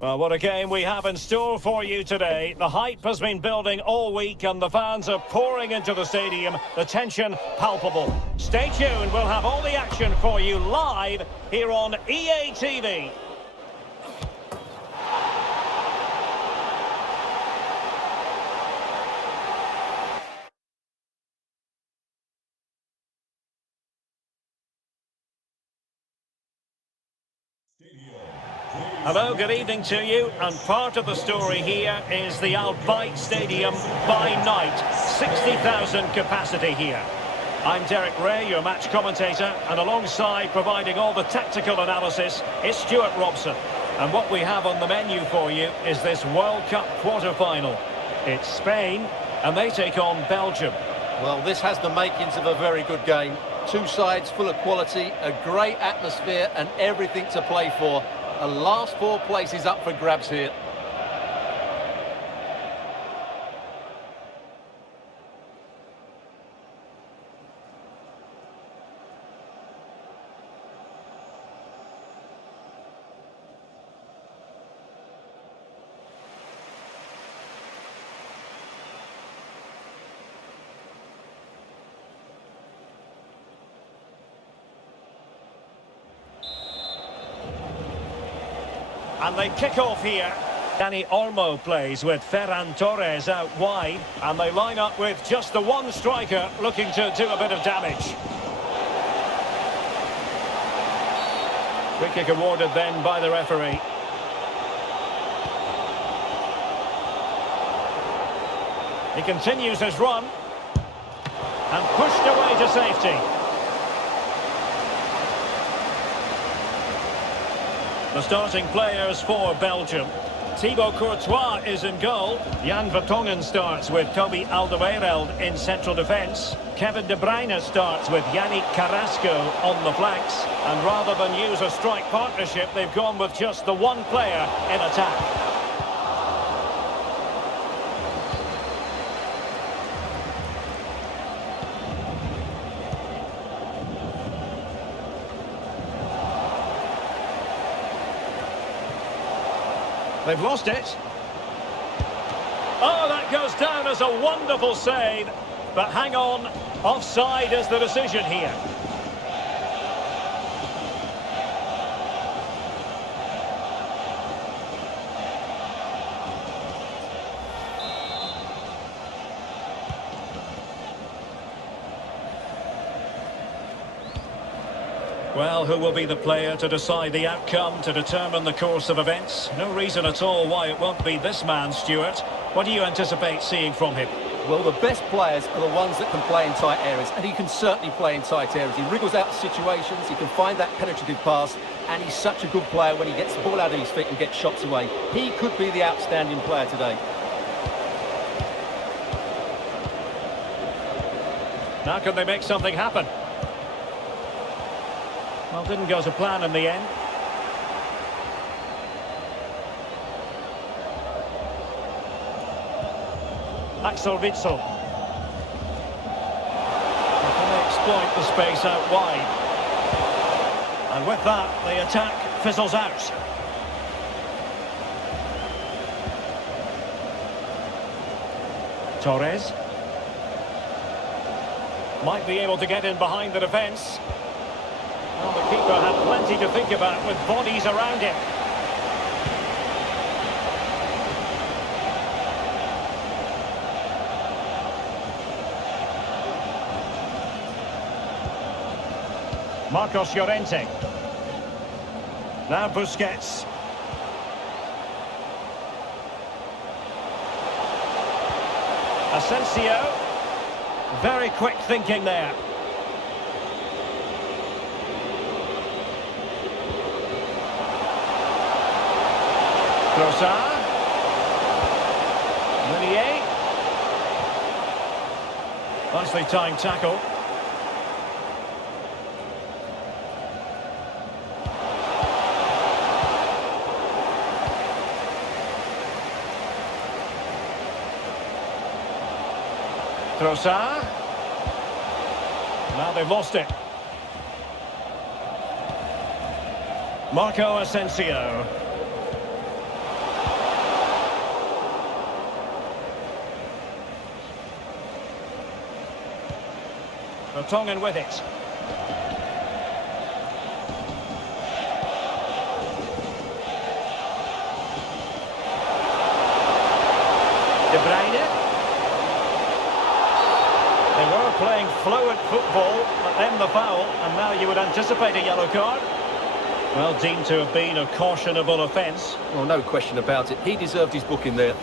Well, what a game we have in store for you today. The hype has been building all week and the fans are pouring into the stadium. The tension palpable. Stay tuned, we'll have all the action for you live here on EA TV. Hello, good evening to you, and part of the story here is the Al Bayt Stadium by night. 60,000 capacity here. I'm Derek Ray, your match commentator, and alongside providing all the tactical analysis is Stuart Robson. And what we have on the menu for you is this World Cup quarter-final. It's Spain, and they take on Belgium. Well, this has the makings of a very good game. Two sides full of quality, a great atmosphere, and everything to play for. The last four places up for grabs here. And they kick off here. Dani Olmo plays with Ferran Torres out wide. And they line up with just the one striker looking to do a bit of damage. Free kick awarded then by the referee. He continues his run. And pushed away to safety. The starting players for Belgium. Thibaut Courtois is in goal. Jan Vertonghen starts with Toby Alderweireld in central defence. Kevin De Bruyne starts with Yannick Carrasco on the flanks. And rather than use a strike partnership, they've gone with just the one player in attack. They've lost it. Oh, that goes down as a wonderful save. But hang on, offside is the decision here. Well, who will be the player to decide the outcome, to determine the course of events? No reason at all why it won't be this man, Stuart. What do you anticipate seeing from him? Well, the best players are the ones that can play in tight areas, and he can certainly play in tight areas. He wriggles out situations, he can find that penetrative pass, and he's such a good player when he gets the ball out of his feet and gets shots away. He could be the outstanding player today. Now can they make something happen? Well, didn't go to plan in the end. Axel Witsel. Can they exploit the space out wide? And with that, the attack fizzles out. Torres. Might be able to get in behind the defence. Well, the keeper had plenty to think about with bodies around him. Marcos Llorente. Now Busquets. Asensio. Very quick thinking there. Trossard. Meunier. Nicely timed tackle. Trossard. Now they've lost it. Marco Asensio. Vertonghen with it. De Bruyne. They were playing fluid football, but then the foul, and now you would anticipate a yellow card. Well, deemed to have been a cautionable offence. Well, no question about it. He deserved his booking there.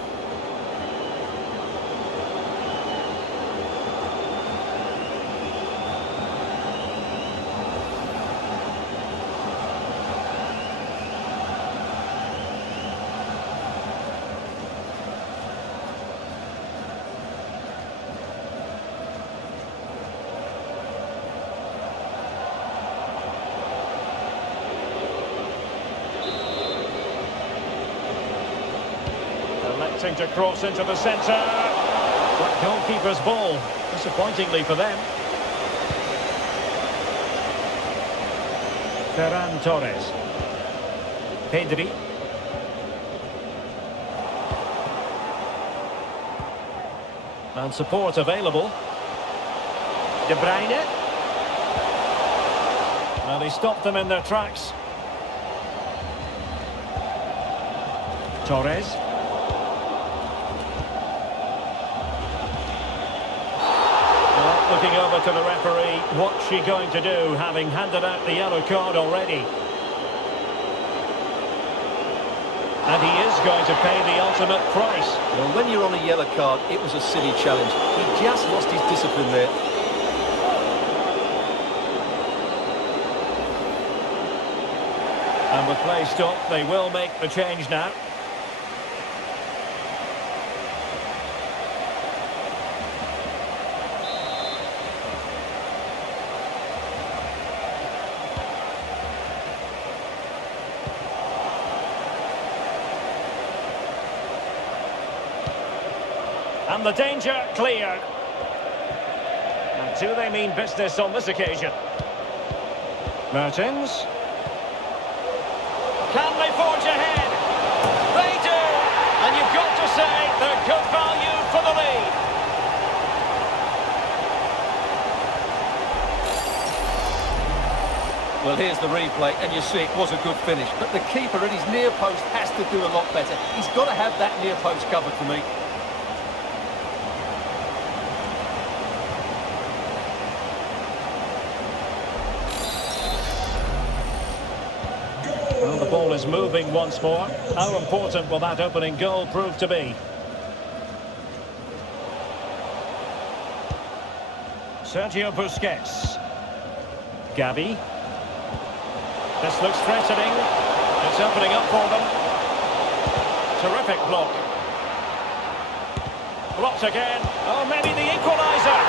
Electing to cross into the centre. But goalkeeper's ball, disappointingly for them. Ferran Torres. Pedri. And support available. De Bruyne. Well, he stopped them in their tracks. Torres. Looking over to the referee, what's she going to do, having handed out the yellow card already? And he is going to pay the ultimate price. Well, when you're on a yellow card, it was a silly challenge. He just lost his discipline there. And with play stopped, they will make the change now. And the danger cleared. And do they mean business on this occasion? Mertens. Can they forge ahead? They do! And you've got to say they're good value for the lead. Well, here's the replay, and you see it was a good finish. But the keeper at his near post has to do a lot better. He's got to have that near post covered for me. Well, the ball is moving once more. How important will that opening goal prove to be? Sergio Busquets. Gavi. This looks threatening. It's opening up for them. Terrific block. Blocked again. Oh, maybe the equaliser.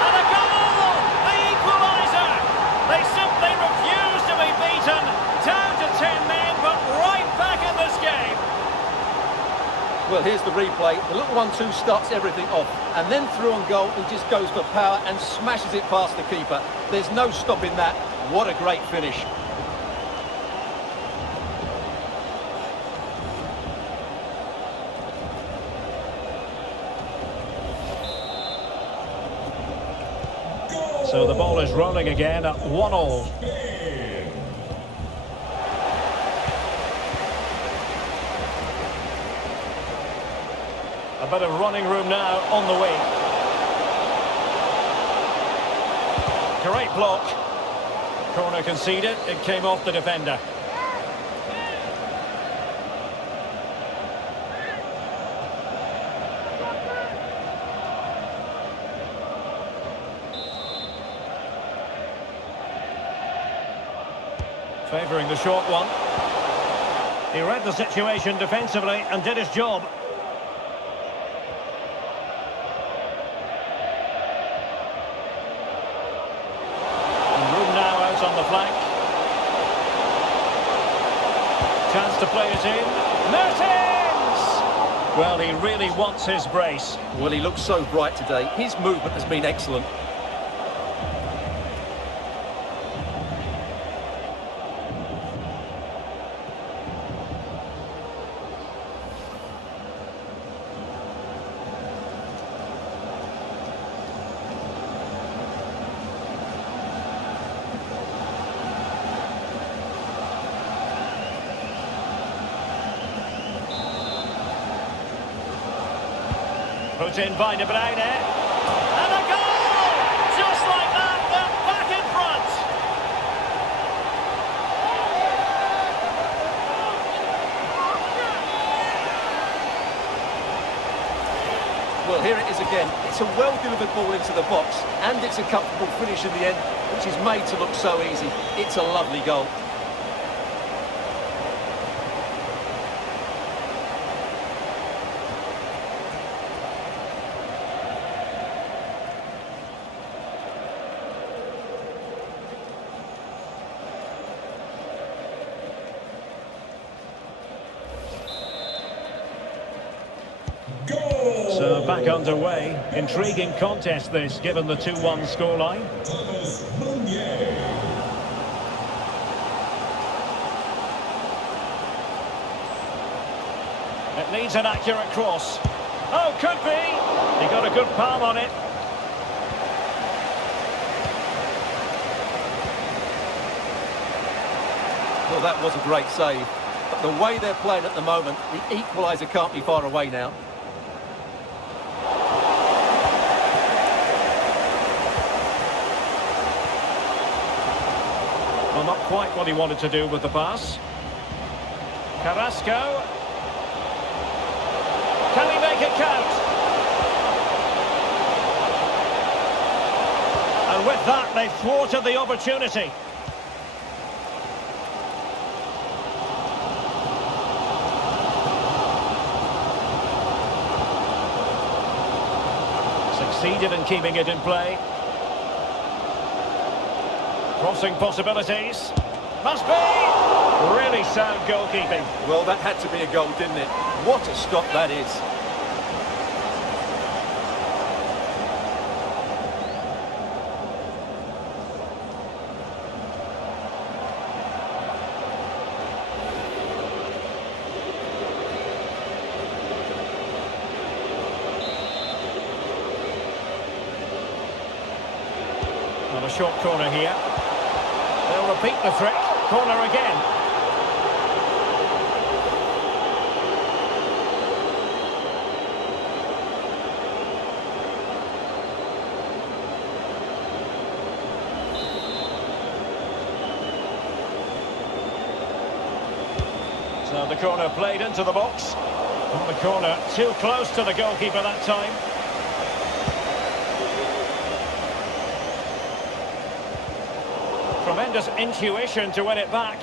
And a goal! The equaliser! They simply refuse to be beaten. Down to 10 men, but right back in this game. Well, here's the replay. The little 1-2 starts everything off. And then through on goal, he just goes for power and smashes it past the keeper. There's no stopping that. What a great finish. So the ball is rolling again at 1-1. A bit of running room now on the wing. Great block. Corner conceded. It came off the defender. Favouring the short one. He read the situation defensively and did his job. And room now out on the flank. Chance to play it in. Mertens! Well, he really wants his brace. Well, he looks so bright today. His movement has been excellent. Put in by De Bruyne. And a goal! Just like that, they're back in front. Well, here it is again. It's a well-delivered ball into the box, and it's a comfortable finish in the end, which is made to look so easy. It's a lovely goal. So back underway. Intriguing contest this, given the 2-1 scoreline. It needs an accurate cross. Oh, could be! He got a good palm on it. Well, that was a great save. But the way they're playing at the moment, the equaliser can't be far away now. Well, not quite what he wanted to do with the pass. Carrasco. Can he make it count? And with that, they thwarted the opportunity. Succeeded in keeping it in play. Crossing possibilities. Must be! Really sound goalkeeping. Well, that had to be a goal, didn't it? What a stop that is. Well, a short corner here. They'll repeat the trick. Corner again. So the corner played into the box. On the corner, too close to the goalkeeper that time. Tremendous intuition to win it back.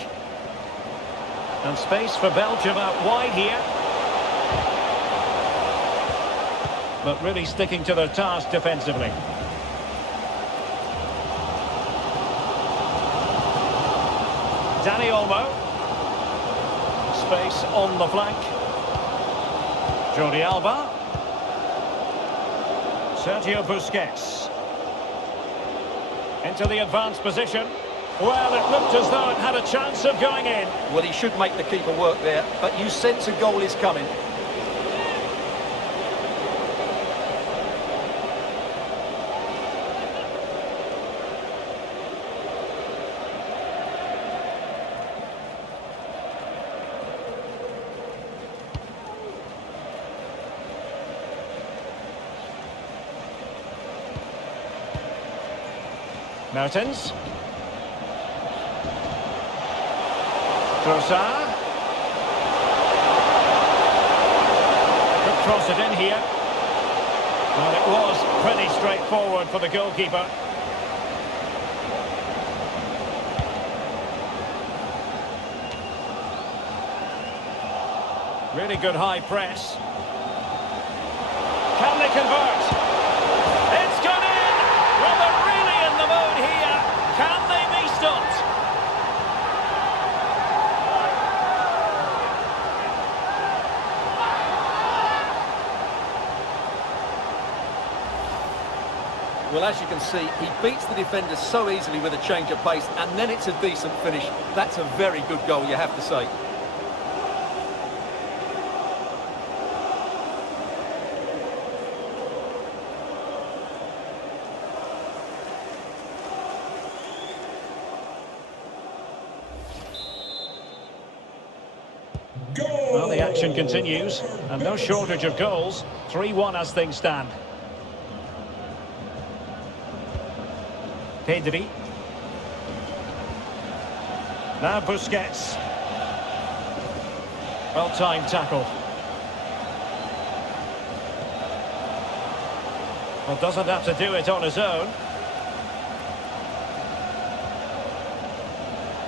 And space for Belgium out wide here. But really sticking to their task defensively. Dani Olmo. Space on the flank. Jordi Alba. Sergio Busquets. Into the advanced position. Well, it looked as though it had a chance of going in. Well, he should make the keeper work there, but you sense a goal is coming. Mertens. Trossard. Could cross it in here. Well, it was pretty straightforward for the goalkeeper. Really good high press. Can they convert? It's gone in! Well, they're really in the mood here. Can they be stopped? Well, as you can see, he beats the defender so easily with a change of pace, and then it's a decent finish. That's a very good goal, you have to say. Well, the action continues, and no shortage of goals. 3-1 as things stand. Pedri. Now Busquets. Well-timed tackle. Well, doesn't have to do it on his own.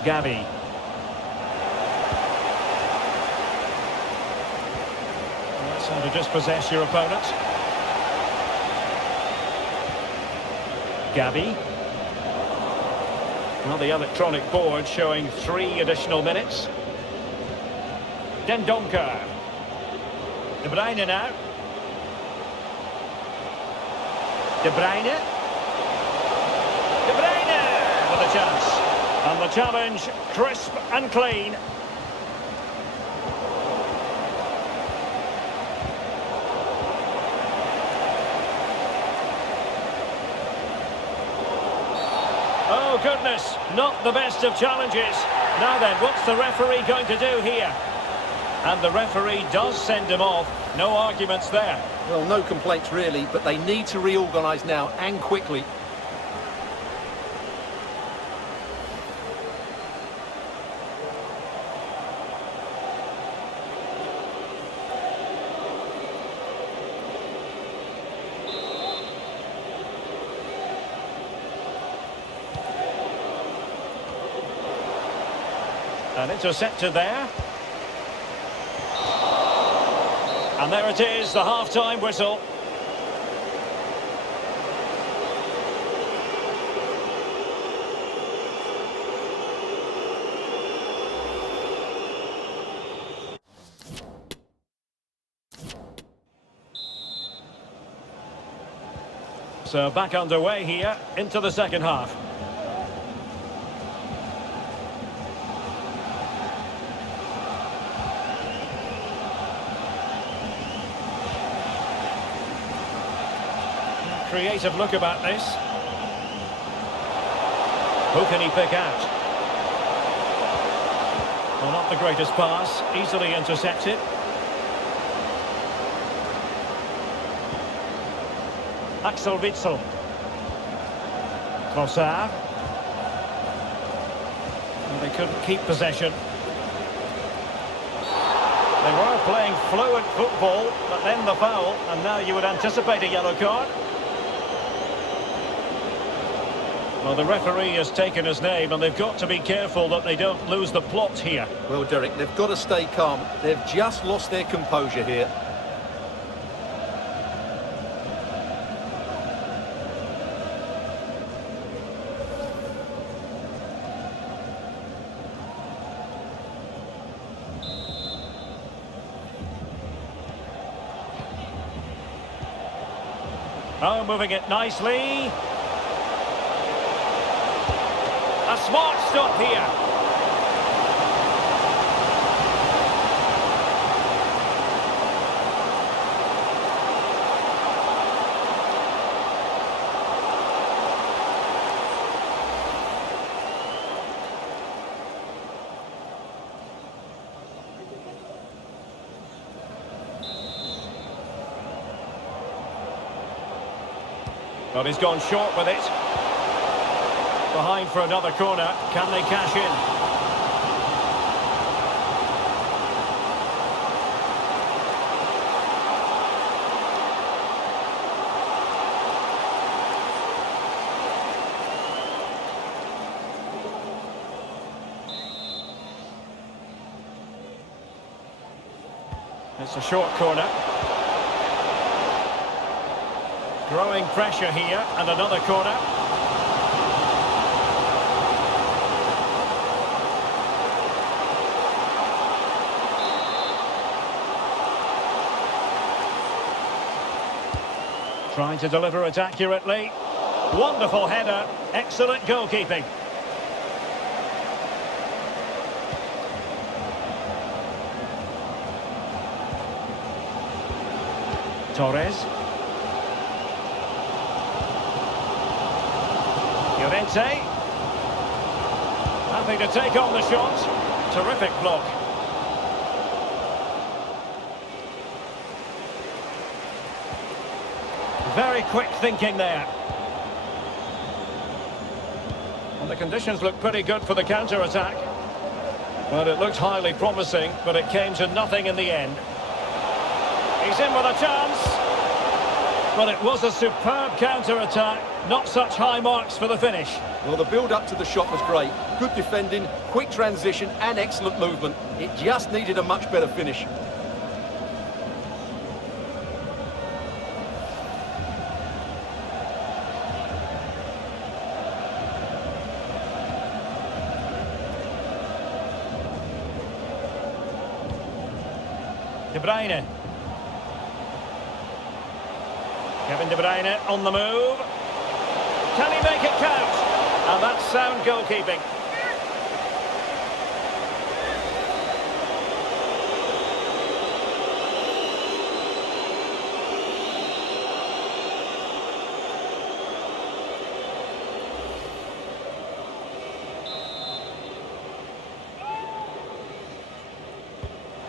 Gavi. That's how to dispossess your opponent. Gavi. Well, the electronic board showing 3 additional minutes. Dendoncker. De Bruyne now. De Bruyne. De Bruyne with a chance. And the challenge, crisp and clean. Oh, goodness, not the best of challenges. Now then, what's the referee going to do here? And the referee does send him off. No arguments there. Well, no complaints really, but they need to reorganise now and quickly. And intercepted there. And there it is, the half-time whistle. So back underway here into the second half. Creative look about this. Who can he pick out? Well, not the greatest pass, easily intercepted. Axel Witsel. Trossard. Well, they couldn't keep possession. They were playing fluent football, but then the foul, and now you would anticipate a yellow card. Well, the referee has taken his name, and they've got to be careful that they don't lose the plot here. Well, Derek, they've got to stay calm. They've just lost their composure here. Oh, moving it nicely. A smart stop here. But he's gone short with it. Behind for another corner. Can they cash in? It's a short corner. Growing pressure here, and another corner. Trying to deliver it accurately. Wonderful header. Excellent goalkeeping. Torres. Llorente. Happy to take on the shot. Terrific block. Very quick thinking there. And the conditions look pretty good for the counter-attack. Well, it looked highly promising, but it came to nothing in the end. He's in with a chance. But it was a superb counter-attack. Not such high marks for the finish. Well, the build-up to the shot was great. Good defending, quick transition and excellent movement. It just needed a much better finish. De Bruyne. Kevin De Bruyne on the move. Can he make it count? And that's sound goalkeeping.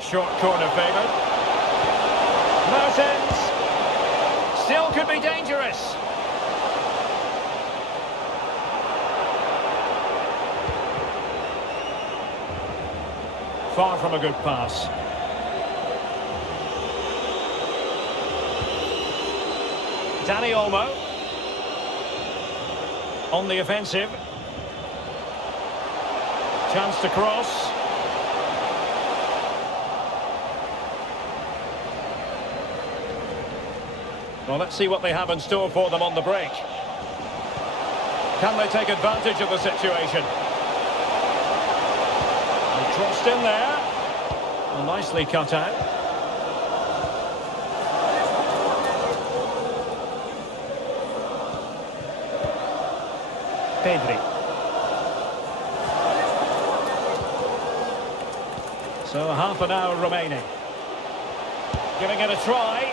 Short corner favoured. Mertens. Still could be dangerous. Far from a good pass. Dani Olmo. On the offensive. Chance to cross. Well, let's see what they have in store for them on the break. Can they take advantage of the situation? They crossed in there. Well, nicely cut out. Pedri. So half an hour remaining. Giving it a try.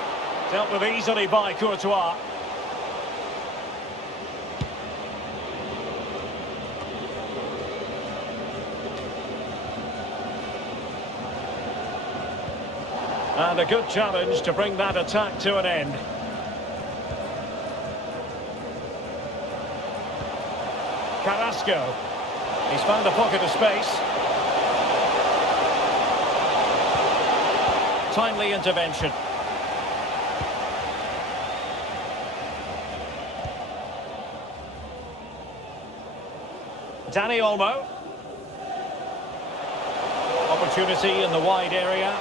Dealt with easily by Courtois. And a good challenge to bring that attack to an end. Carrasco. He's found a pocket of space. Timely intervention. Dani Olmo. Opportunity in the wide area.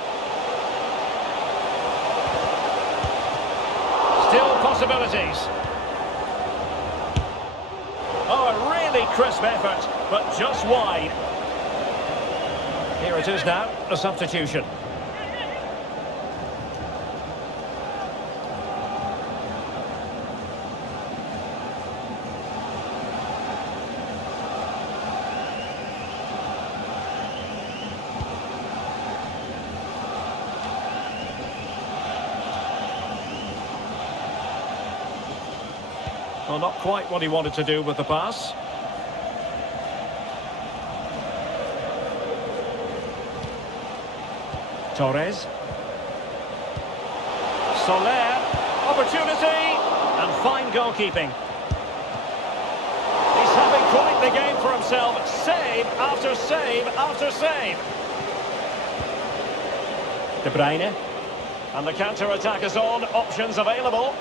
Still possibilities. Oh, a really crisp effort, but just wide. Here it is now, a substitution. Well, not quite what he wanted to do with the pass. Torres. Soler. Opportunity. And fine goalkeeping. He's having quite the game for himself. Save after save after save. De Bruyne. And the counter-attack is on. Options available.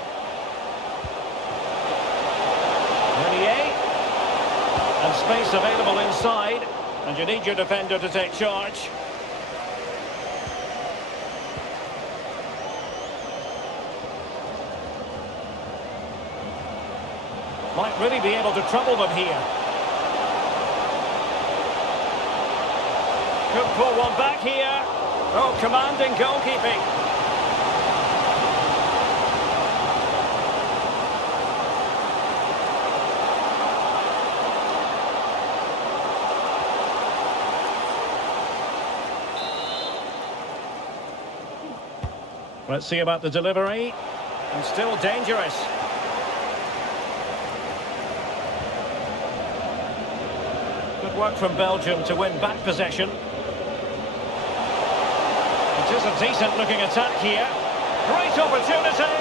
And space available inside, and you need your defender to take charge. Might really be able to trouble them here. Could pull one back here. Oh, commanding goalkeeping. Let's see about the delivery. And still dangerous. Good work from Belgium to win back possession. It is a decent looking attack here. Great opportunity.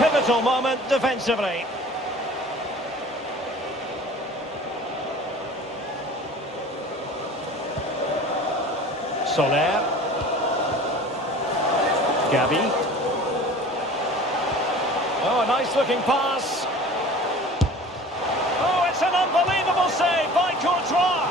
Pivotal moment defensively. Soler. Gavi. Oh, a nice looking pass. Oh, it's an unbelievable save by Courtois.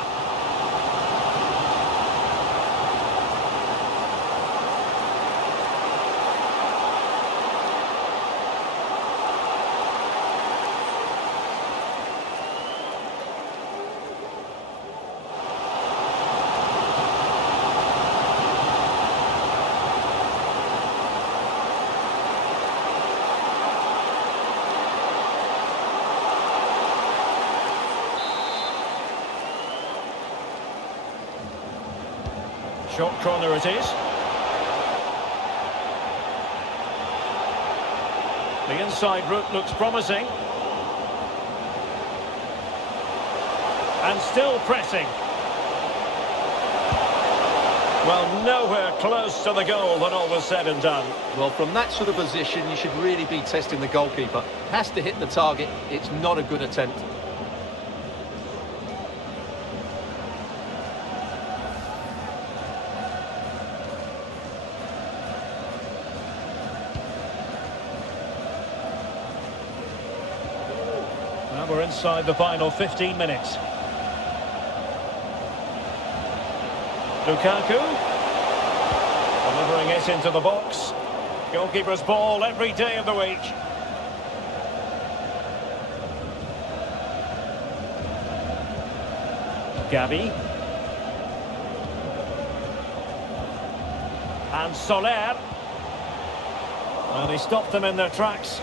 Short corner it is. The inside route looks promising. And still pressing. Well, nowhere close to the goal when all was said and done. Well, from that sort of position, you should really be testing the goalkeeper. Has to hit the target. It's not a good attempt. Well, we're inside the final 15 minutes. Lukaku. Delivering it into the box. Goalkeeper's ball every day of the week. Gavi. And Soler. And he stopped them in their tracks.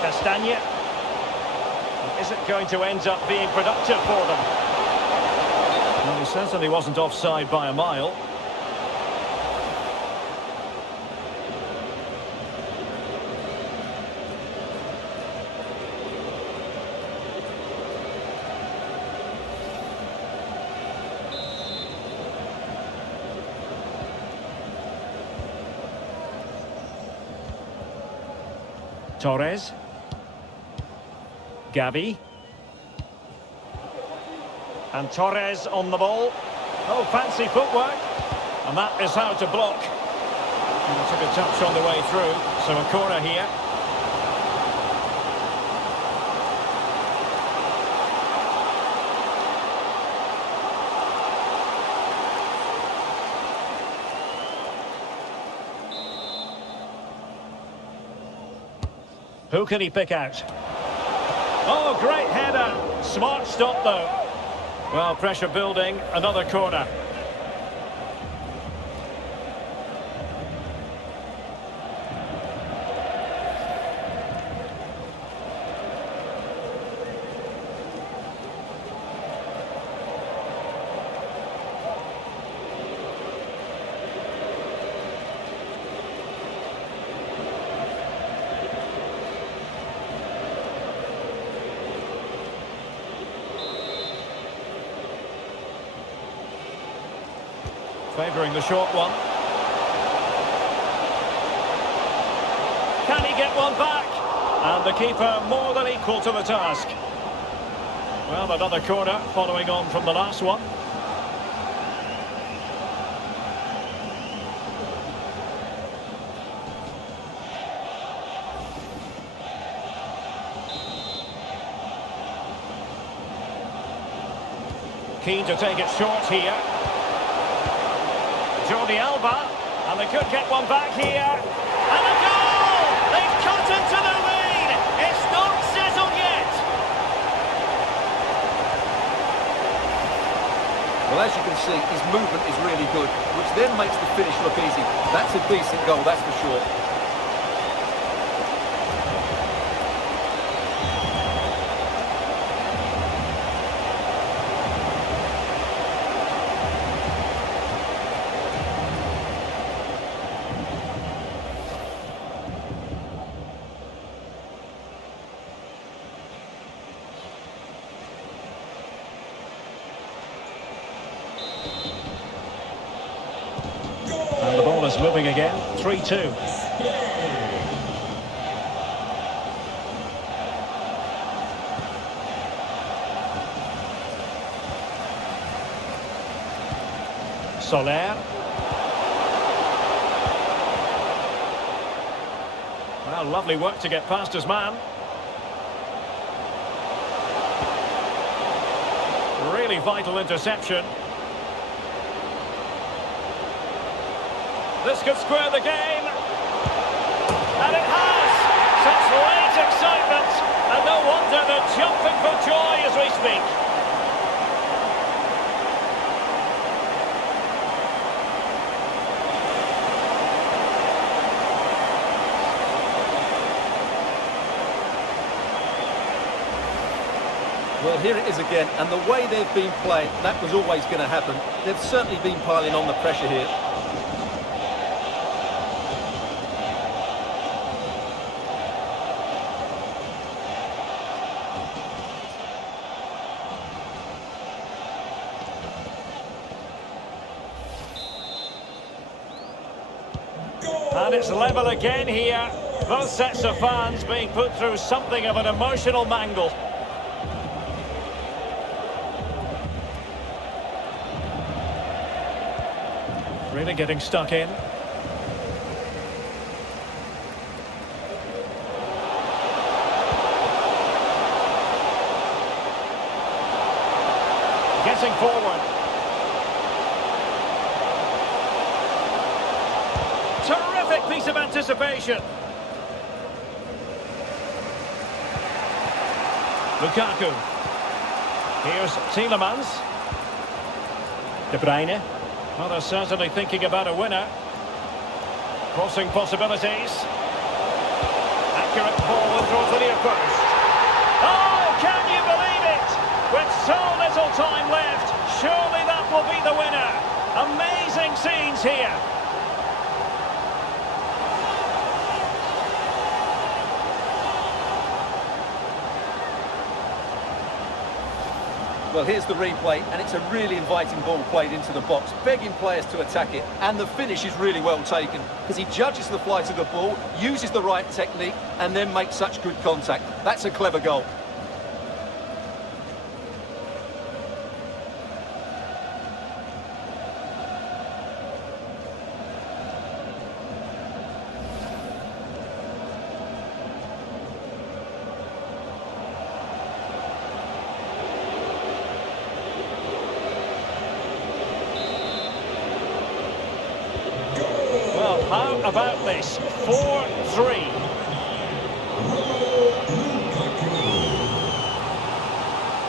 Castagne. Is it going to end up being productive for them? Well, he certainly wasn't offside by a mile. Torres. Gavi. And Torres on the ball. Oh, fancy footwork. And that is how to block. And he took a touch on the way through. So a corner here. Who can he pick out? Oh, great header. Smart stop, though. Well, pressure building. Another corner. Favouring the short one. Can he get one back? And the keeper more than equal to the task. Well, another corner following on from the last one. Keen to take it short here. Jordi Alba, and they could get one back here. And a goal! They've cut into the lead! It's not settled yet! Well, as you can see, his movement is really good, which then makes the finish look easy. That's a decent goal, that's for sure. And the ball us moving again. 3-2. Soler. Well, lovely work to get past his man. Really vital interception. This could square the game. And it has! Such late excitement. And no wonder they're jumping for joy as we speak. Well, here it is again, and the way they've been playing, that was always going to happen. They've certainly been piling on the pressure here. And it's level again here. Both sets of fans being put through something of an emotional mangle. Really getting stuck in. Getting forward. Terrific piece of anticipation. Lukaku. Here's Tielemans. De Bruyne. Well, they're certainly thinking about a winner. Crossing possibilities. Accurate ball and throws the near post. Oh, can you believe it? With so little time left, surely that will be the winner. Amazing scenes here. Well, here's the replay, and it's a really inviting ball played into the box, begging players to attack it, and the finish is really well taken, because he judges the flight of the ball, uses the right technique, and then makes such good contact. That's a clever goal. How about this? 4-3.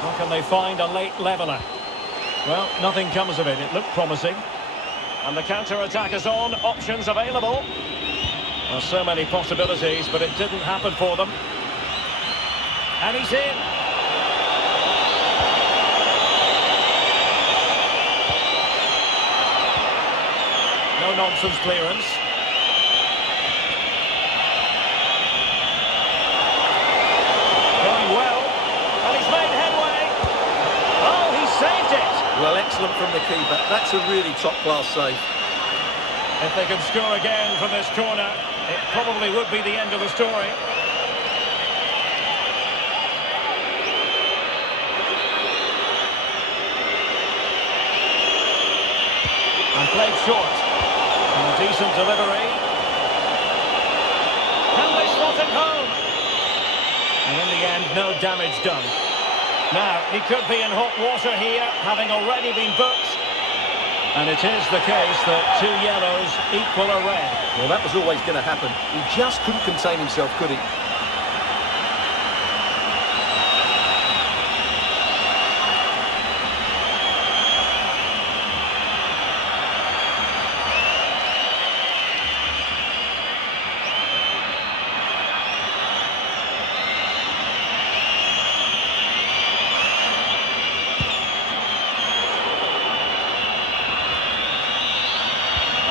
How can they find a late leveller? Well, nothing comes of it. It looked promising. And the counter-attack is on. Options available. Well, so many possibilities, but it didn't happen for them. And he's in. No-nonsense clearance. Going well. And he's made headway. Oh, he saved it. Well, excellent from the keeper. That's a really top-class save. If they can score again from this corner, it probably would be the end of the story. And played short. And a decent delivery. Can they slot it home? And in the end, no damage done. Now, he could be in hot water here, having already been booked. And it is the case that 2 yellows equal a red. Well, that was always going to happen. He just couldn't contain himself, could he?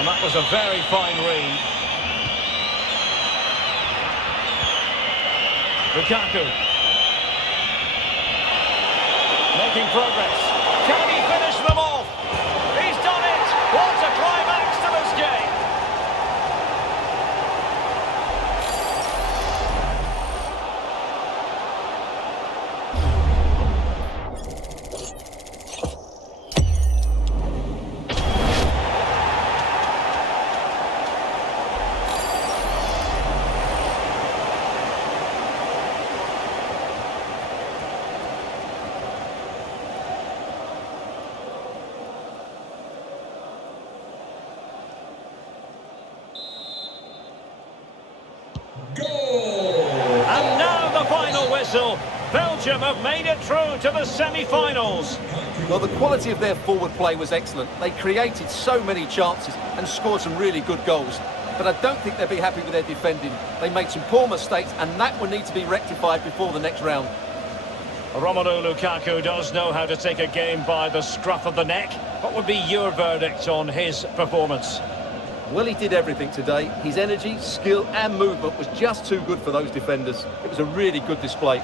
And that was a very fine read. Lukaku. Making progress. Can he finish them off? He's done it! What a climax to this game! whistle. Belgium have made it through to the semi-finals. Well, the quality of their forward play was excellent. They created so many chances and scored some really good goals. But I don't think they'll be happy with their defending. They made some poor mistakes, and that will need to be rectified before the next round. Romelu Lukaku does know how to take a game by the scruff of the neck. What would be your verdict on his performance? Well, he did everything today. His energy, skill and movement was just too good for those defenders. It was a really good display.